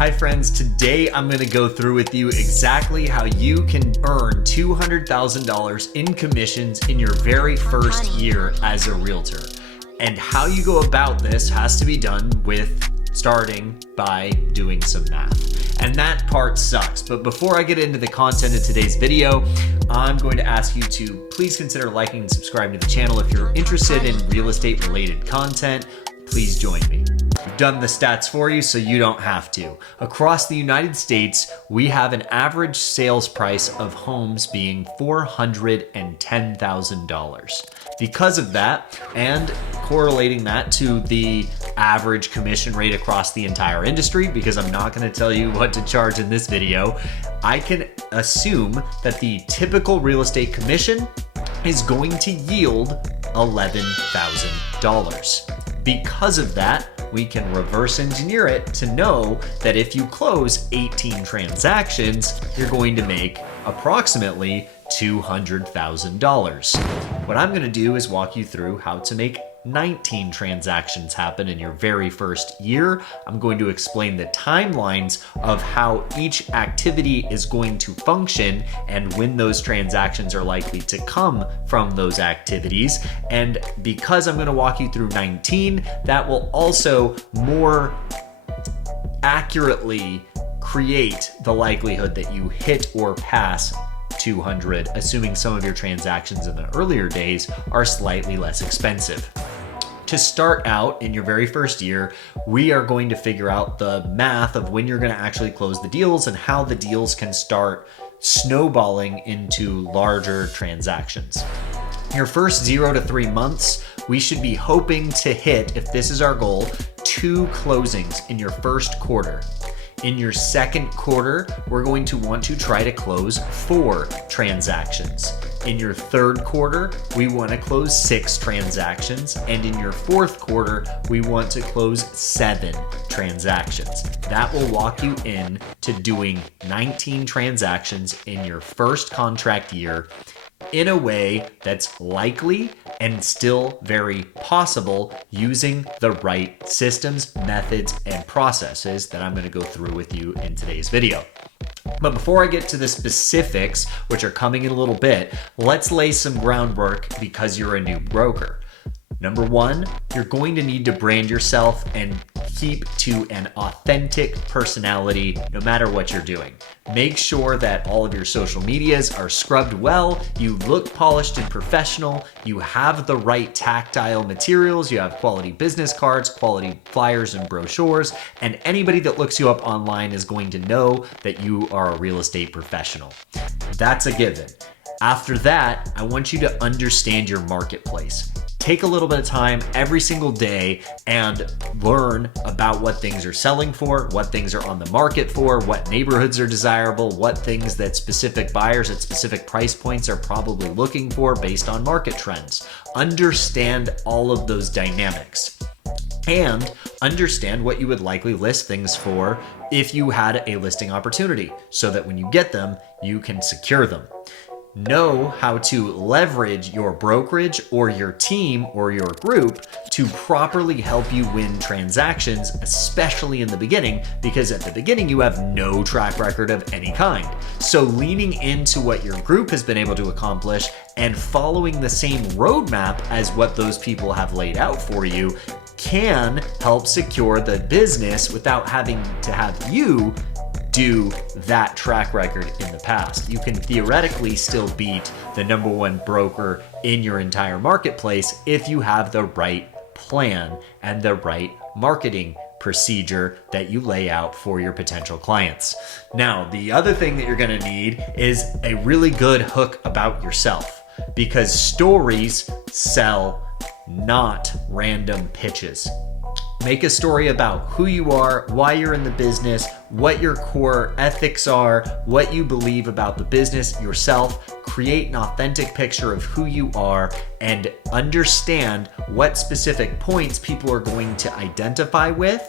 Hi friends, today I'm going to go through with you exactly how you can earn $200,000 in commissions in your very first year as a realtor. And how you go about this has to be done with starting by doing some math. And that part sucks. But before I get into the content of today's video, I'm going to ask you to please consider liking and subscribing to the channel. If you're interested in real estate related content, please join me. I've done the stats for you so you don't have to. Across the United States, we have an average sales price of homes being $410,000. Because of that, and correlating that to the average commission rate across the entire industry, because I'm not going to tell you what to charge in this video, I can assume that the typical real estate commission is going to yield $11,000. Because of that, we can reverse engineer it to know that if you close 18 transactions, you're going to make approximately $200,000. What I'm going to do is walk you through how to make 19 transactions happen in your very first year. I'm going to explain the timelines of how each activity is going to function and when those transactions are likely to come from those activities. And because I'm going to walk you through 19, that will also more accurately create the likelihood that you hit or pass 200, assuming some of your transactions in the earlier days are slightly less expensive. To start out in your very first year, we are going to figure out the math of when you're going to actually close the deals and how the deals can start snowballing into larger transactions. Your first 0 to 3 months, we should be hoping to hit, if this is our goal, 2 closings in your first quarter. In your second quarter, we're going to want to try to close 4 transactions. In your third quarter, we want to close 6 transactions. And in your fourth quarter, we want to close 7 transactions. That will walk you in to doing 19 transactions in your first contract year in a way that's likely and still very possible using the right systems, methods, and processes that I'm going to go through with you in today's video. But before I get to the specifics, which are coming in a little bit, let's lay some groundwork because you're a new broker. Number 1, you're going to need to brand yourself and keep to an authentic personality no matter what you're doing. Make sure that all of your social medias are scrubbed well, you look polished and professional, you have the right tactile materials, you have quality business cards, quality flyers and brochures, and anybody that looks you up online is going to know that you are a real estate professional. That's a given. After that, I want you to understand your marketplace. Take a little bit of time every single day and learn about what things are selling for, what things are on the market for, what neighborhoods are desirable, what things that specific buyers at specific price points are probably looking for based on market trends. Understand all of those dynamics and understand what you would likely list things for if you had a listing opportunity so that when you get them, you can secure them. Know how to leverage your brokerage or your team or your group to properly help you win transactions, especially in the beginning, because at the beginning you have no track record of any kind. So leaning into what your group has been able to accomplish and following the same roadmap as what those people have laid out for you can help secure the business without having to have you do that track record in the past. You can theoretically still beat the number 1 broker in your entire marketplace if you have the right plan and the right marketing procedure that you lay out for your potential clients. Now, the other thing that you're going to need is a really good hook about yourself, because stories sell, not random pitches. Make a story about who you are, why you're in the business, what your core ethics are, what you believe about the business, yourself. Create an authentic picture of who you are and understand what specific points people are going to identify with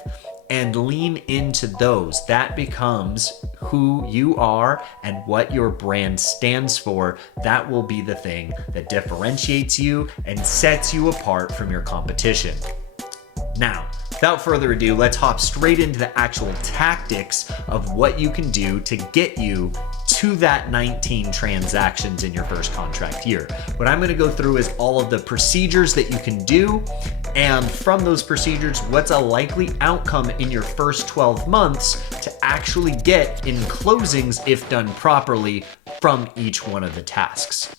and lean into those. That becomes who you are and what your brand stands for. That will be the thing that differentiates you and sets you apart from your competition. Now, without further ado, let's hop straight into the actual tactics of what you can do to get you to that 19 transactions in your first contract year. What I'm going to go through is all of the procedures that you can do, and from those procedures, what's a likely outcome in your first 12 months to actually get in closings if done properly from each one of the tasks.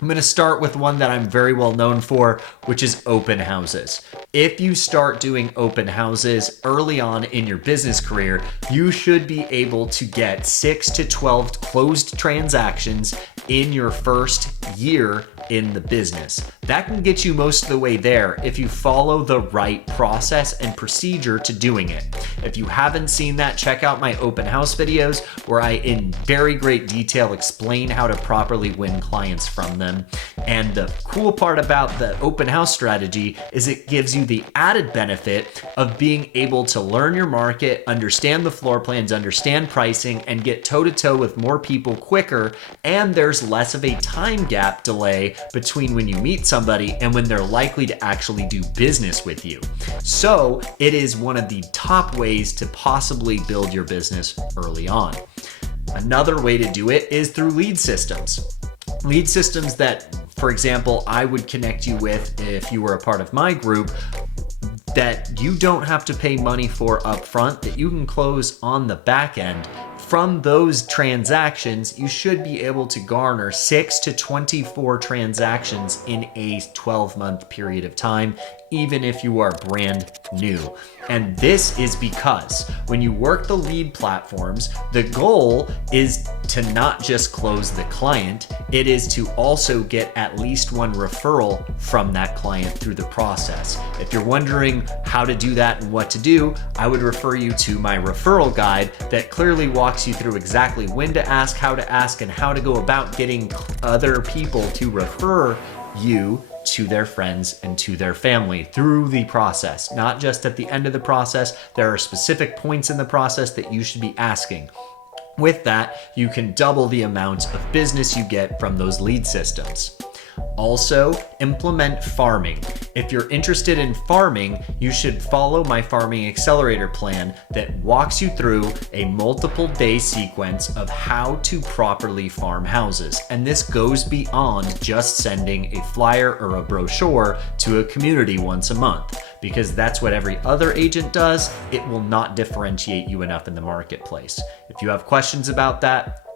I'm going to start with one that I'm very well known for, which is open houses. If you start doing open houses early on in your business career, you should be able to get 6 to 12 closed transactions in your first year in the business. That can get you most of the way there if you follow the right process and procedure to doing it. If you haven't seen that, check out my open house videos where I in very great detail explain how to properly win clients from them. And the cool part about the open house strategy is it gives you the added benefit of being able to learn your market, understand the floor plans, understand pricing, and get toe-to-toe with more people quicker. And there's less of a time gap delay between when you meet somebody and when they're likely to actually do business with you. So it is one of the top ways to possibly build your business early on. Another way to do it is through lead systems. Lead systems that, for example, I would connect you with if you were a part of my group, that you don't have to pay money for upfront, that you can close on the back end. From those transactions, you should be able to garner 6 to 24 transactions in a 12-month period of time, even if you are brand new. And this is because when you work the lead platforms, the goal is to not just close the client, it is to also get at least one referral from that client through the process. If you're wondering how to do that and what to do, I would refer you to my referral guide that clearly walks you through exactly when to ask, how to ask, and how to go about getting other people to refer you to their friends and to their family through the process. Not just at the end of the process, there are specific points in the process that you should be asking. With that, you can double the amount of business you get from those lead systems. Also, implement farming. If you're interested in farming, you should follow my farming accelerator plan that walks you through a multiple day sequence of how to properly farm houses. And this goes beyond just sending a flyer or a brochure to a community once a month, because that's what every other agent does. It will not differentiate you enough in the marketplace. If you have questions about that,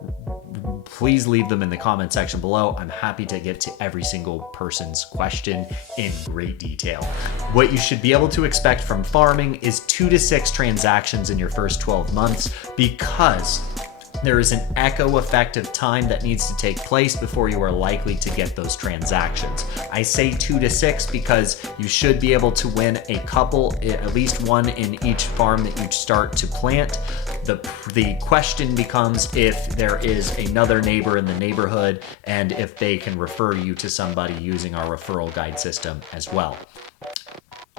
please leave them in the comment section below. I'm happy to get to every single person's question in great detail. What you should be able to expect from farming is 2 to 6 transactions in your first 12 months, because there is an echo effect of time that needs to take place before you are likely to get those transactions. I say 2 to 6 because you should be able to win a couple, at least one in each farm that you start to plant. The question becomes if there is another neighbor in the neighborhood and if they can refer you to somebody using our referral guide system as well.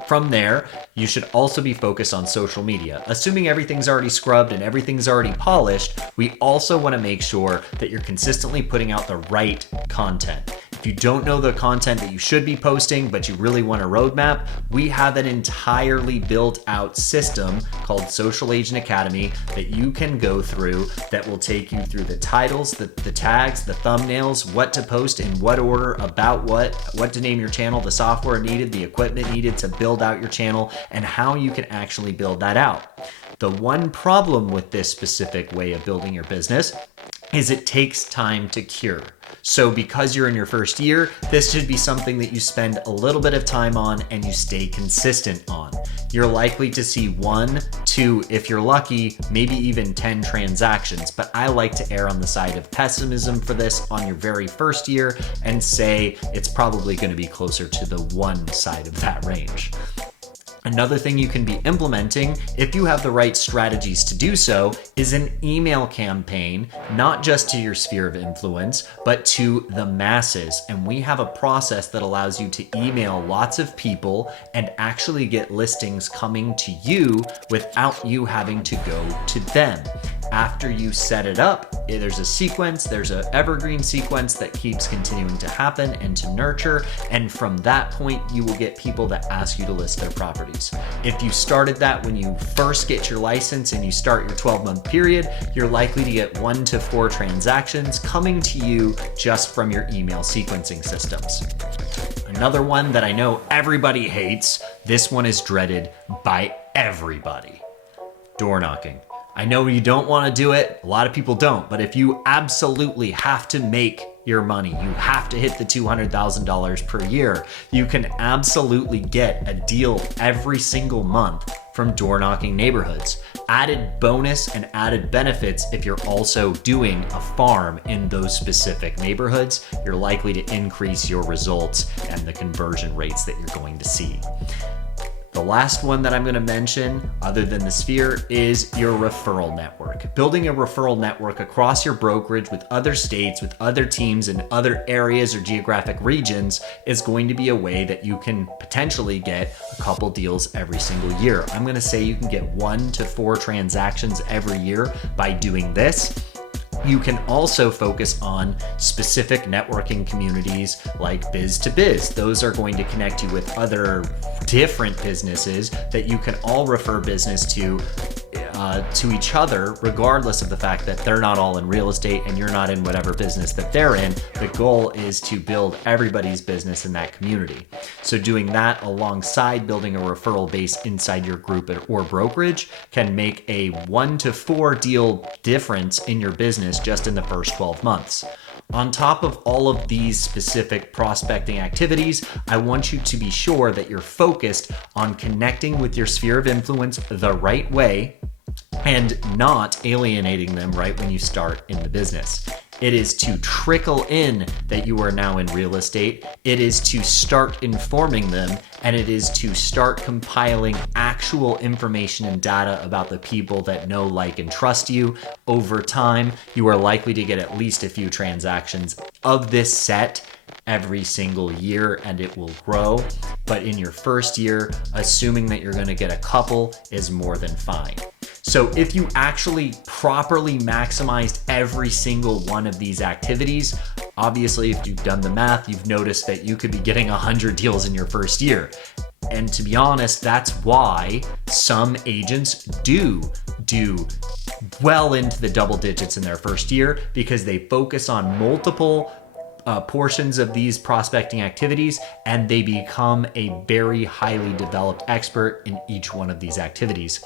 From there, you should also be focused on social media. Assuming everything's already scrubbed and everything's already polished, we also want to make sure that you're consistently putting out the right content. If you don't know the content that you should be posting, but you really want a roadmap, we have an entirely built out system called Social Agent Academy that you can go through that will take you through the titles, the tags, the thumbnails, what to post in what order, about what to name your channel, the software needed, the equipment needed to build out your channel, and how you can actually build that out. The one problem with this specific way of building your business is it takes time to cure. So because you're in your first year, this should be something that you spend a little bit of time on and you stay consistent on. You're likely to see 1, 2, if you're lucky, maybe even 10 transactions, but I like to err on the side of pessimism for this on your very first year and say it's probably going to be closer to the 1 side of that range. Another thing you can be implementing, if you have the right strategies to do so, is an email campaign, not just to your sphere of influence, but to the masses. And we have a process that allows you to email lots of people and actually get listings coming to you without you having to go to them. After you set it up, There's a sequence, there's an evergreen sequence that keeps continuing to happen and to nurture. And from that point, you will get people that ask you to list their properties. If you started that when you first get your license and you start your 12-month period, you're likely to get 1 to 4 transactions coming to you just from your email sequencing systems. Another one that I know everybody hates, this one is dreaded by everybody: door knocking. I know you don't want to do it, a lot of people don't, but if you absolutely have to make your money, you have to hit the $200,000 per year, you can absolutely get a deal every single month from door knocking neighborhoods. Added bonus and added benefits: if you're also doing a farm in those specific neighborhoods, you're likely to increase your results and the conversion rates that you're going to see. The last one that I'm going to mention, other than the sphere, is your referral network. Building a referral network across your brokerage with other states, with other teams in other areas or geographic regions is going to be a way that you can potentially get a couple deals every single year. I'm going to say you can get 1 to 4 transactions every year by doing this. You can also focus on specific networking communities like Biz to Biz. Those are going to connect you with other different businesses that you can all refer business to each other, regardless of the fact that they're not all in real estate and you're not in whatever business that they're in. The goal is to build everybody's business in that community. So doing that alongside building a referral base inside your group or brokerage can make a 1 to 4 deal difference in your business just in the first 12 months. On top of all of these specific prospecting activities, I want you to be sure that you're focused on connecting with your sphere of influence the right way and not alienating them right when you start in the business. It is to trickle in that you are now in real estate. It is to start informing them, and it is to start compiling actual information and data about the people that know, like, and trust you. Over time, you are likely to get at least a few transactions of this set every single year, and it will grow. But in your first year, assuming that you're going to get a couple is more than fine. So if you actually properly maximized every single one of these activities, obviously, if you've done the math, you've noticed that you could be getting 100 deals in your first year. And to be honest, that's why some agents do well into the double digits in their first year, because they focus on multiple portions of these prospecting activities, and they become a very highly developed expert in each one of these activities.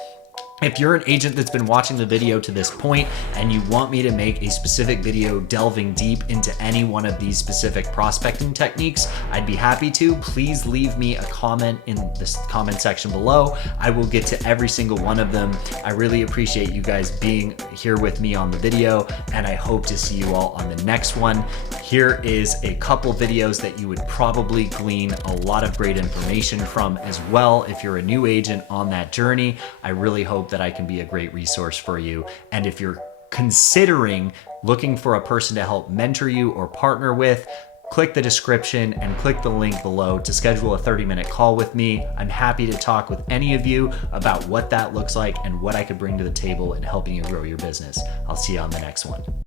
If you're an agent that's been watching the video to this point and you want me to make a specific video delving deep into any one of these specific prospecting techniques, I'd be happy to. Please leave me a comment in this comment section below. I will get to every single one of them. I really appreciate you guys being here with me on the video, and I hope to see you all on the next one. Here is a couple videos that you would probably glean a lot of great information from as well if you're a new agent on that journey. I really hope that I can be a great resource for you. And if you're considering looking for a person to help mentor you or partner with, click the description and click the link below to schedule a 30-minute call with me. I'm happy to talk with any of you about what that looks like and what I could bring to the table in helping you grow your business. I'll see you on the next one.